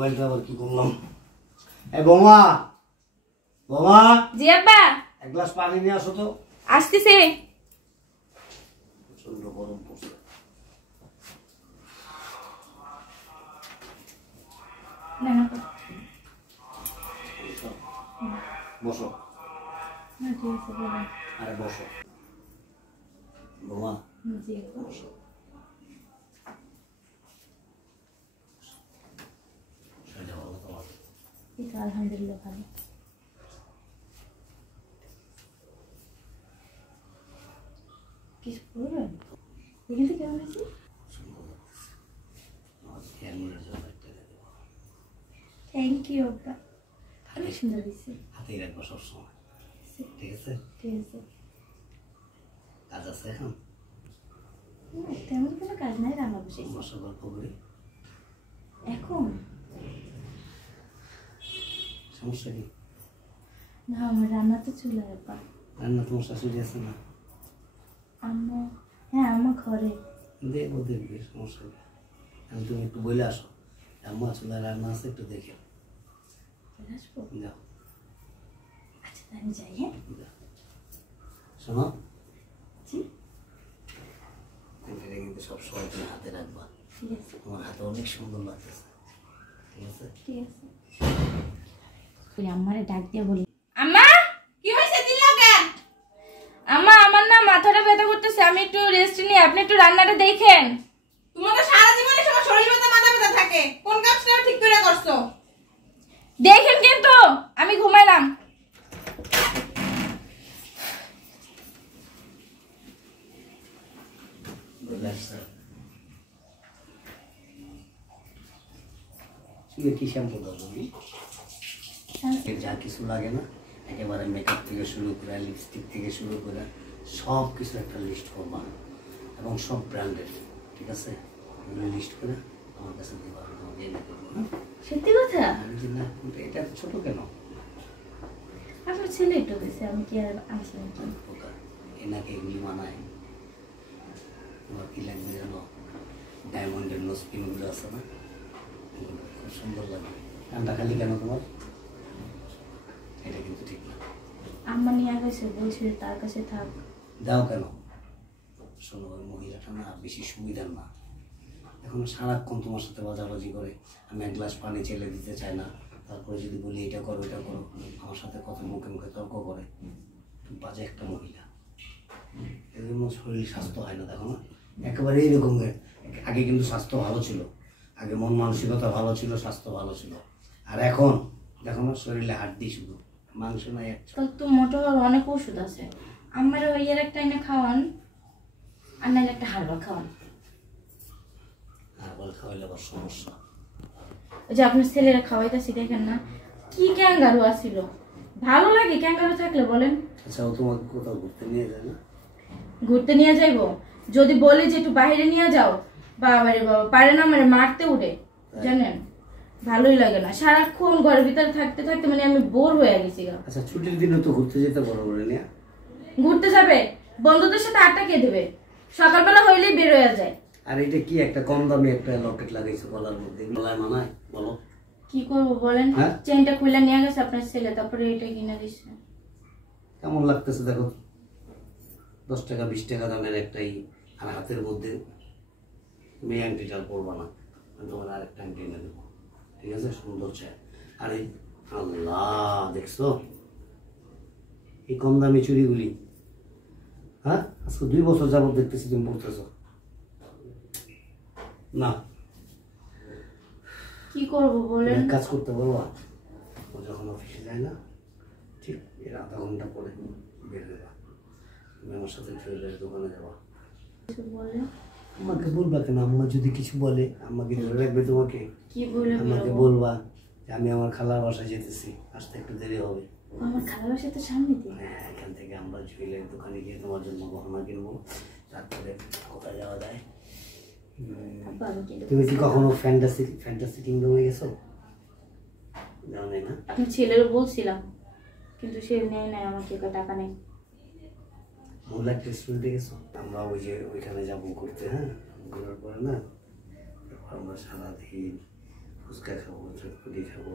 মোবাইলটা আবার কি করলাম? এই বোমা, বোমা। জি আব্বা। এক গ্লাস পানি নিয়ে আসো তো। আসতেছি। প্রচন্ড গরম পড়ছে। না না বসো। না ঠিক আছে বলেন। আরে বসো বোমা। জি বসো। শরীরটা ভালো তোমার? এই তো আলহামদুলিল্লাহ ভালো। কিছু বলবেন? এখান থেকে কেমন হয়েছে? সুন্দর লাগতেছে। আমার হেয়ার জন্য একটা দেবো। থ্যাংক ইউ আব্বা। অনেক সুন্দর হয়েছে। হাতেই রাখবো সবসময়, ঠিক আছে? ঠিক আছে। কাজ আছে এখন? তেমন কোনো কাজ নাই, রান্না বসে বসো, গল্প করি। এখন সমস্যা কি? না আমার রান্না তো চলে আব্বা। রান্না তোমার শাশুড়ি আছে না? আম্মা, হ্যাঁ আমার ঘরে। দেখবো, দেখবে, সমস্যা কি? আমি তুমি একটু বলে আসো, আম্মা চুলা রান্না আছে, একটু দেখে আসবো। যাও। আচ্ছা আমি যাই। হ্যাঁ যাও। শোনো, জি এটা কিন্তু সবসময় তুমি হাতে রাখবা। ঠিক আছে। তোমার হাতে অনেক সুন্দর লাগতেছে, ঠিক আছে? ঠিক আছে। তুই আম্মারে ডাক দিয়ে বলি, আম্মা কি হয়েছে চিল্লাও কেন? আম্মা আমার না মাথাটা ব্যথা করতেছে, আমি একটু রেস্ট নিই, আপনি একটু রান্নাটা দেখেন। তোমার তো সারা জীবনে সবার শরীর ব্যথা মাথা ব্যথা থাকে, কোন কাজটা ঠিক করে করছো? দেখেন কিন্তু আমি ঘুমাইলাম। কি শ্যাম্পু দাও তুমি? যা কিছু লাগে না, একেবারে মেকআপ থেকে শুরু করে, লিপস্টিক থেকে শুরু করে সব কিছু একটা লিস্ট করবা, এবং সব ব্র্যান্ডের, ঠিক আছে? এগুলো লিস্ট করে আমার কাছে দিবা, আমি তোমাকে এনে দেবো। সত্যি কথা? আমি যে না, এটা ছোট কেন? আপনার ছেলে একটু দিছে, আমি কি আর আনছি নাকি? এনাকে এগুলি মানায়। তোমার কি লাগবে জানো? ডায়মন্ডের নোজপিনগুলো আছে না, এগুলো খুব সুন্দর লাগে। কানটা খালি কেন তোমার? এটা কিন্তু ঠিক না। আম্মা নিয়ে গেছে, বলছে তার কাছে থাক। দাও কেন? শোনো, ওই মহিলাটা না বেশি সুবিধার না, এখন সারাক্ষণ তোমার সাথে বাজাবাজি করে। আমি এক গ্লাস পানি চেলে দিতে চাই না, তারপরে যদি বলি এটা করো এটা করো, আমার সাথে কত মুখে মুখে তর্ক করে। বাজে একটা মহিলা, এর জন্য শরীর স্বাস্থ্য হয় না, দেখো না একেবারে এইরকম। আগে কিন্তু স্বাস্থ্য ভালো ছিল, আগে মন মানসিকতা ভালো ছিল, স্বাস্থ্য ভালো ছিল। আর এখন দেখো না, শরীরে হাড্ডি শুধু, মাংস নাই। আজকাল তো মোটা হওয়ার অনেক ওষুধ আছে, আমার ওই এর একটা এনে খাওয়ান, আর নাহলে একটা হারবাল খাওয়ান। হারবাল খাওয়াইলে আবার সমস্যা। ওই যে আপনার ছেলেরা খাওয়াইতেছি দেখেন না, কি ক্যাঙ্গারু আসিল। ভালো লাগে ক্যাঙ্গারু থাকলে বলেন? আচ্ছা, ও তোমাকে কোথাও ঘুরতে নিয়ে যায় না? ঘুরতে নিয়ে যাইবো? যদি বলি যে একটু বাইরে নিয়ে যাও, বাবা রে বাবা, পারে না মানে মারতে উঠে, জানেন? ভালোই লাগে না, সারাক্ষণ ঘরের ভিতরে থাকতে থাকতে মানে আমি বোর হয়ে গেছি। আচ্ছা, ছুটির দিনে তো ঘুরতে যেতে বড় করে নিয়ে। ঘুরতে যাবে? বন্ধুদের সাথে আড্ডা কে দেবে? সকালবেলা হইলেই বের হয়ে যায়। আর এটা কি একটা কম দামি একটা লকেট লাগাইছো গলার মধ্যে, গলায় মানায় বলো? কি করবো বলেন? চেনটা খুলে নিয়ে গেছে আপনার ছেলে, তারপরে এটা কিনে দিচ্ছে। কেমন লাগতেছে দেখো, 10 টাকা 20 টাকা দামের একটাই, আর হাতের মধ্যে মেয়ে আংটিটা পরবা না, আমি তোমার আরেকটা আংটি এনে দেবো, ঠিক আছে? সুন্দর চাই। আর এই আল্লাহ, দেখছো এই কম দামি চুড়িগুলি? হ্যাঁ, আজকে 2 বছর যাবত দেখতেছি তুমি পড়তেছো না। কি করব বলেন? কাজ করতে বলবা, ও যখন অফিসে যায় না, ঠিক এর আধা ঘন্টা পরে বের হবা, তুমি আমার সাথে জুয়েলারি দোকানে যাবা। আমাকে বলবা কেন? আম্মা যদি কিছু বলে, আম্মাকে ধরে রাখবে তোমাকে? কি বলে? আমাকে বলবা যে আমি আমার খালার বাসায় যেতেছি, আসতে একটু দেরি হবে। আমার খালার বাসা তো সামনে দিয়ে। হ্যাঁ, এখান থেকে আমরা জুয়েলারি দোকানে গিয়ে তোমার জন্য গহনা কিনবো, তারপরে কোথায় যাওয়া যায়। তুমি কি কখনো ফ্যান্টাসি কিংডমে গেছো? যাও নাই না? আপনার ছেলেরও বলছিলাম, কিন্তু সে নেয় নাই, আমার টাকা নেই। মোল্লাক রেস্টুরেন্টে গেছো? আমরা ওই যে ওইখানে যাবো ঘুরতে, হ্যাঁ, ঘোরার পরে না আমরা সারাদিন ফুচকা খাবো, চটপটি খাবো,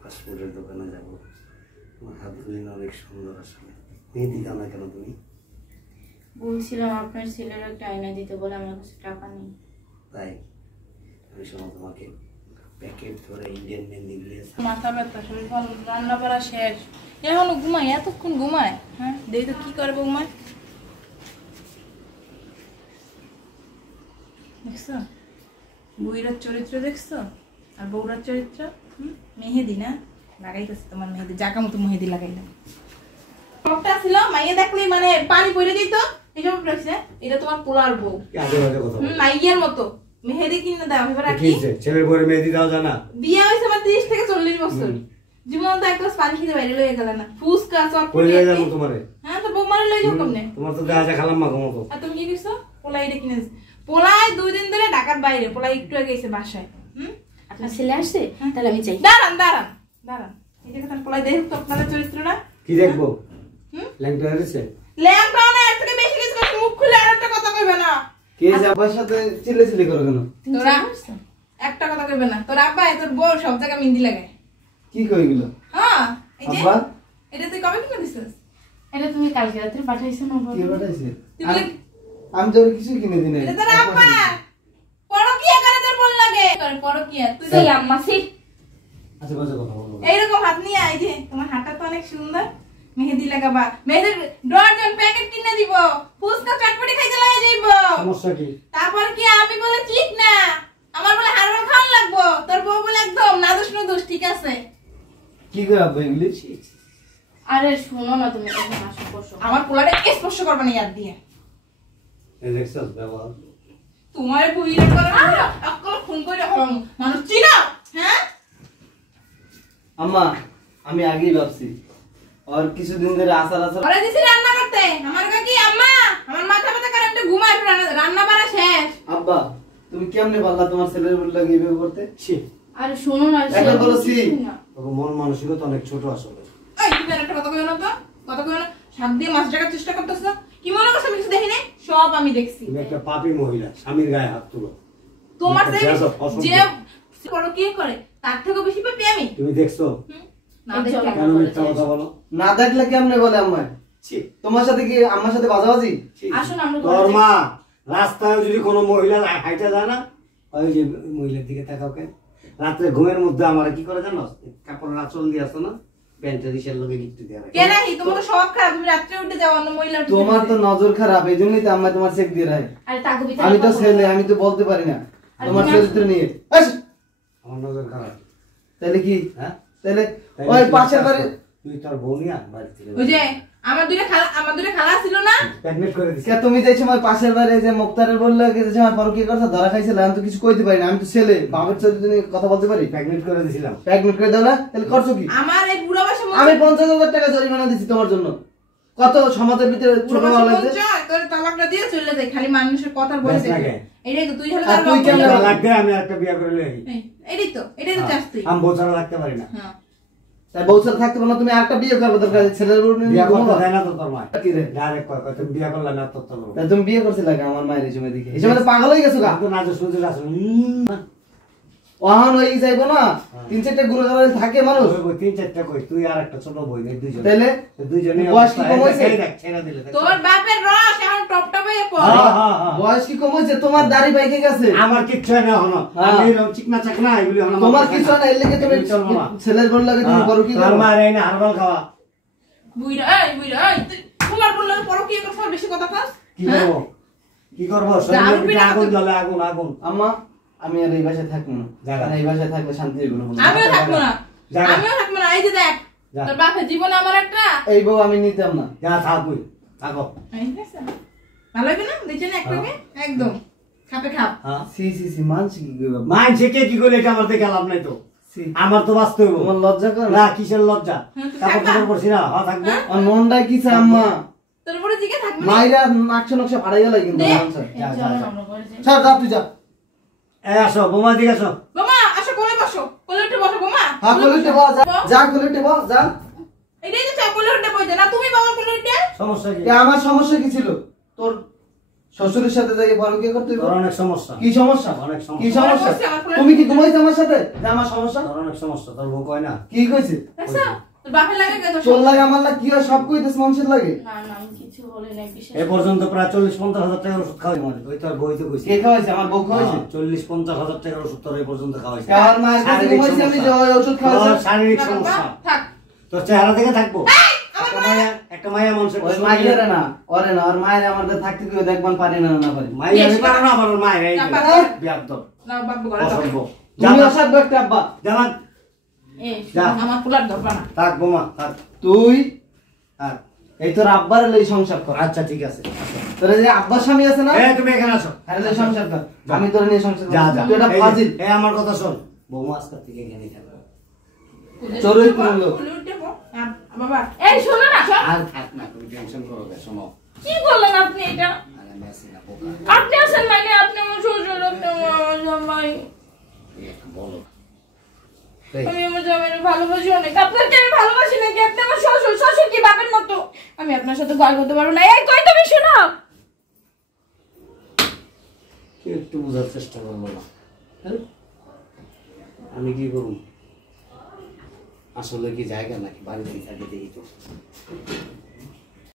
ফাস্টফুডের দোকানে যাবো। তোমার হাতগুলি না অনেক সুন্দর আসলে। মেহেদি দাও না কেন তুমি? বলছিলাম আপনার ছেলের একটা আয়না দিতে বলে, আমার কাছে টাকা নেই। তাই আমি শোনো তোমাকে প্যাকেট ধরে ইন্ডিয়ান মেহেদি দিয়ে মাথা ব্যথা, শরীর ভালো, রান্না করা শেষ, এখনো ঘুমায়, এতক্ষণ ঘুমায়। হ্যাঁ দেখি তো কি করবো ঘুমায়। দেখছো বুইরার চরিত্র, দেখছো? আর বউরার চরিত্র। মেহেদি না লাগাইতেছে তোমার, মেহেদি জাগা মতো মেহেদি লাগাইলাম। সবটা ছিল মাইয়া দেখলেই মানে পানি পড়ে দিত, এইসব রাখছে। এটা তোমার পোলার বউ, মাইয়ার মতো মেহেদি কিনে দাও। এবার কি ছেলের বউয়ের মেহেদি দাও জানা? বিয়ে হয়েছে আমার 30 থেকে 40 বছর, জীবন তো এক গ্লাস পানি খেতে বাইরে লয়ে গেল না। ফুসকা চটপটি তোমারে। হ্যাঁ তো বউ মারে লই যাও কেমনে? তোমার তো দেখা যায় খালাম মাগো মতো। আর তুমি কি করছো? পোলাই এটা কিনে দিছ। পোলাই 2 দিন ধরে ঢাকার বাইরে, পোলাই একটু আগে এসে বাসায়। আপনার ছেলে আসছে? তাহলে আমি চাই। দাঁড়ান দাঁড়ান দাঁড়ান, এই যে কথা পোলাই দেখো তো আপনাদের চরিত্রটা। কি দেখবো? ল্যাংটা হয়েছে? ল্যাম্পটা না, এর থেকে বেশি কিছু করছ, মুখ খুলে আর একটা কথা কইবে না। কে যাবার সাথে চিল্লাচিল্লি করো কেন? তোরা একটা কথা কইবে না। তোর আব্বা তোর বউ সব জায়গায় মেহেদি লাগায়। কি কই গেল? হ্যাঁ এই যে আব্বা এটা তুই কবে কিনে দিছিস? এটা তুমি কালকে রাতে পাঠাইছো না? কে পাঠাইছে? তুই বলে আমি তোর কিছু কিনে দিই নাই। এটা তোর আব্বা পরকিয়া করে তোর বল লাগে করে পরকিয়া। তুই সেই আম্মা সি আচ্ছা বাজে কথা বলো। এইরকম হাত নিয়ে আই যে তোমার হাতটা তো অনেক সুন্দর, মেহেদি লাগাবা, মেহেদির ডজন প্যাকেট কিনে দিব, ফুচকা চটপটি খাইতে লাগা যাইব। সমস্যা কি? তারপর কি আমি বলে ঠিক না, আমার বলে হারবার খাওয়ান লাগবো, তোর বউ বলে একদম নাদুস নুদুস। ঠিক আছে কি করে আব্বা এগুলি? আরে শোনো না, তুমি এখন আসো, বসো। আমার পোলারে স্পর্শ করবে না ইয়াদ দিয়ে। এই দেখছস ব্যবহার? তোমার বুইরা করে আকল খুন করে হরম মানুষ চিনা। হ্যাঁ আম্মা আমি আগেই ভাবছি আর কিছুদিন ধরে আসার ওরা দিছি রান্না করতে। আমার কাকি আম্মা আমার মাথা ব্যথা করে, আমি ঘুমাই, রান্না বাড়া শেষ। আব্বা তুমি কেমনে পারলা তোমার ছেলের বলে লাগে এভাবে করতে? আরে শোনো না, সে এখন বলো সি। ওর মন মানসিকতা অনেক ছোট আসলে। এই তুমি আর একটা কথা কইও না তো, কথা কইও না। শাক দিয়ে মাছ ঢাকার চেষ্টা করতেছ, কি মনে করছ আমি কিছু দেখি নাই? সব আমি দেখছি। তুমি একটা পাপী মহিলা, স্বামীর গায়ে হাত তুলো। তোমার যে একটা অসভ্য। যে করো কি করে তার থেকে বেশি পাপি আমি। তুমি দেখছো? না দেখি কেন মিথ্যা কথা বলো? না দেখলে কেমনে বলে আম্মা? তোমার সাথে কি আম্মার সাথে বাজাবাজি? আসুন আমরা তোর মা রাস্তায় যদি কোনো মহিলা হাইটা যায় না, ওই যে মহিলার দিকে তাকাও কেন? রাত্রে ঘুমের মধ্যে আমার কি করে জানো? কাপড়ের আঁচল দিয়ে আসতো না, প্যান্টের ইসের লগে গিফট দিয়ে রাখে। কেন কি তোমার তো সব খারাপ, তুমি রাত্রে উঠে যাও অন্য মহিলার। তোমার তো নজর খারাপ, এই জন্যই তো আম্মা তোমার চেক দিয়ে রাখে। আরে তাকে আমি তো ছেলে, আমি তো বলতে পারি না তোমার চরিত্র নিয়ে। আমার নজর খারাপ। তাহলে কি? হ্যাঁ তাহলে ওই পাশের বাড়ি তুই তোর বউ নিয়ে বাড়ি থেকে ওই যে আমার দুইটা খালা ছিল না, প্যাগনেট করে দিছিস। কে তুমি যে সময় পাশের বাড়ি যে মুক্তারের বললো যে সময় পর কি করছ ধরা খাইছিল, আমি তো কিছু কইতে পারি না, আমি তো ছেলে, বাবার চরিত্র নিয়ে কথা বলতে পারি? প্যাগনেট করে দিছিলাম। প্রেগনেন্ট করে দাও না, তাহলে করছো কি? আমার এই বুড়া বয়সে আমি 50,000 টাকা জরিমানা দিছি তোমার জন্য। কত সমাজের ভিতরে ছোট বড় লাগছে। তোর তালাকটা দিয়ে চলে যায়, খালি মানুষের কথার বলে বেশ লাগে। এটাই তো তুই হলে আর তার তুই কেমন বাপ লাগবে আমি একটা বিয়ে করে লই। এটাই তো চাস তুই। আমি বউ ছাড়া লাগতে পারি না। হ্যাঁ তাই বউ ছাড়া থাকতে পারো না, তুমি আরেকটা বিয়ে করবে দরকার ছেলের বউ নিয়ে বিয়ে করতে ঘুমাবা। দেয় না তো তোর মা। কি রে? ডাইরেক্ট কয় তুমি বিয়ে করলে না তো তোর। তাই তুমি বিয়ে করতে লাগে আমার মায়ের এই সময় দেখে, এই সময় তো পাগল হয়ে গেছো গা। তো না যে সুযোগ আছে। ওহান হয়ে যাইবো না, 3-4টা গুরুগারে থাকে মানুষ। ওই 3-4টা কই, তুই আর একটা ছোট বই, এই দুইজন। তাহলে দুইজনে বয়স কি কম হয়েছে? দেখ ছেড়ে দিলে। তোর বাপের রস এখন টপ টপে পড়ে। হ্যাঁ হ্যাঁ হ্যাঁ। বয়স কি কম হয়েছে? তোমার দাড়ি পাইকে গেছে। আমার কিচ্ছু না হলো। হ্যাঁ। আমি এরকম চিকনা চাকনা এগুলি হলো। তোমার কিছু না, এর লেগে তুমি চলবো না। ছেলের বল লাগে তুমি বড় কি তোর করো? মা রে না হারবাল খাওয়া। বুইরা এই তুই তোমার বললে পরো কি কথা বেশি কথা কস? কি করবো? কি করবো? শরীরের ভিতরে আগুন জ্বলে, আগুন আগুন। আম্মা আমি আর এই বাসায় থাকবো না, জাগা। আর এই বাসায় থাকলে শান্তি হইব না। আমিও থাকবো না, যা। আমিও থাকবো না। এই যে দেখ যা। তোর বাপের জীবন আমার একটা এই বউ আমি নিতাম না। যা থাকুই থাকো। এই দেখছ? ভালো হবে না দুইজনে একটাকে একদম খাপে খাপ। হ্যাঁ সি সি সি মানছি কি করবে? মানছে কে কি করলে এটা আমার দেখে লাভ নাই তো। সি আমার তো বাঁচতে হইব। তোমার লজ্জা করে না না? কিসের লজ্জা? হ্যাঁ, তুই কাপড় থাকবা? কাপড় পরছি না। হ্যাঁ থাকবো। আর মনটা কি চায় আম্মা? তোর উপরে জিগে থাকবে না। মাইরা নাকশা নকশা ফাড়াই গেল কিন্তু দে। আমার স্যার। যা, যা, যা। স্যার যা তুই যা। এই আসো বোমা দিকে আসো। বোমা আসো কোলে বসো, কোলে উঠে বসো বোমা। হ্যাঁ কোলে উঠে বস, যা যা কোলে উঠে বস যা। এটাই তো চাই কোলে উঠে বসে না, তুমি বাবা কোলে উঠে। সমস্যা কি? এ আমার সমস্যা কি ছিল? তোর শ্বশুরের সাথে যাই ফারুকি করতে হইব? তোর অনেক সমস্যা, কি সমস্যা? অনেক সমস্যা। কি সমস্যা? তুমি কি ঘুমাইছো আমার সাথে যে আমার সমস্যা? তোর অনেক সমস্যা, তোর বউ কয় না? কি কইছে? দেখছো তোর বাপের লাগে কেন তোর লাগে আমার লাগে কি হয় সব কইতেছ মানুষের লাগে। না না আমি কিছু বলি নাই বিশ্বাস এ পর্যন্ত প্রায় 40-50 হাজার টাকার ওষুধ খাওয়াই মানে ওই তোর বই তো কইছে। কে খাওয়াইছে? আমার বউ খাওয়াইছে। 40-50 হাজার টাকার ওষুধ তোর এই পর্যন্ত খাওয়াইছে। কার মায়ের কাছে শারীরিক ঘুমাইছি আমি যে সমস্যা। ওই ওষুধ খাওয়াইছে? তোর শারীরিক বাবা, সমস্যা, থাক তোর চেহারা থেকে থাকবো। একটা মায়া মানুষের ওই মাইয়ের না ওরে না ওর মায়ের আমাদের থাকতে কেউ দেখবান পারি না না পারি। মাইয়া আমি পারো না, আমার মায়ের এই না, পারো। বিয়াদব, না বাবু ঘরে যাও। অসভ্য। তুমি অসাধ্য একটা আব্বা। জামান এই যা আমার কুলার ধরবা না থাক বোমা থাক তুই থাক। এই তোর আব্বার লই সংসার কর। আচ্ছা ঠিক আছে। তোর এই যে আব্বার স্বামী আছে না? তুমি এখানে আসো। আরে লই সংসার কর। আমি তোর নিয়ে সংসার যা করব। যা। তুই এটা এই যে, ফাজিল। এই আমার কথা শোন, বৌমা আজকে থেকে এখানেই থাকবে। চড়ুই পুরো লোক। কুলে উঠে পো। বাবা এই শোনো না আর থাক না, তুমি টেনশন করো না, শোনো। কি করলেন আপনি এটা? আরে আমি আছি না, বোকা। আপনি আছেন মানে আপনি আমার শ্বশুর, আপনি আমার জামাই। এই একটু বলো। আমি আমার জামাইয়ের ভালোবাসি অনেক। আপনাকে আমি ভালোবাসি নাকি? আপনি আমার শ্বশুর, শ্বশুর কি বাপের মতো? আমি আপনার সাথে গল্প করতে পারবো না। এই কই তুমি শোনো। কেউ একটু বোঝার চেষ্টা করবো না। হ্যাঁ? আমি কি করব? আসলে কি জায়গা নাকি বাড়িতেই থাকে দেখি তো।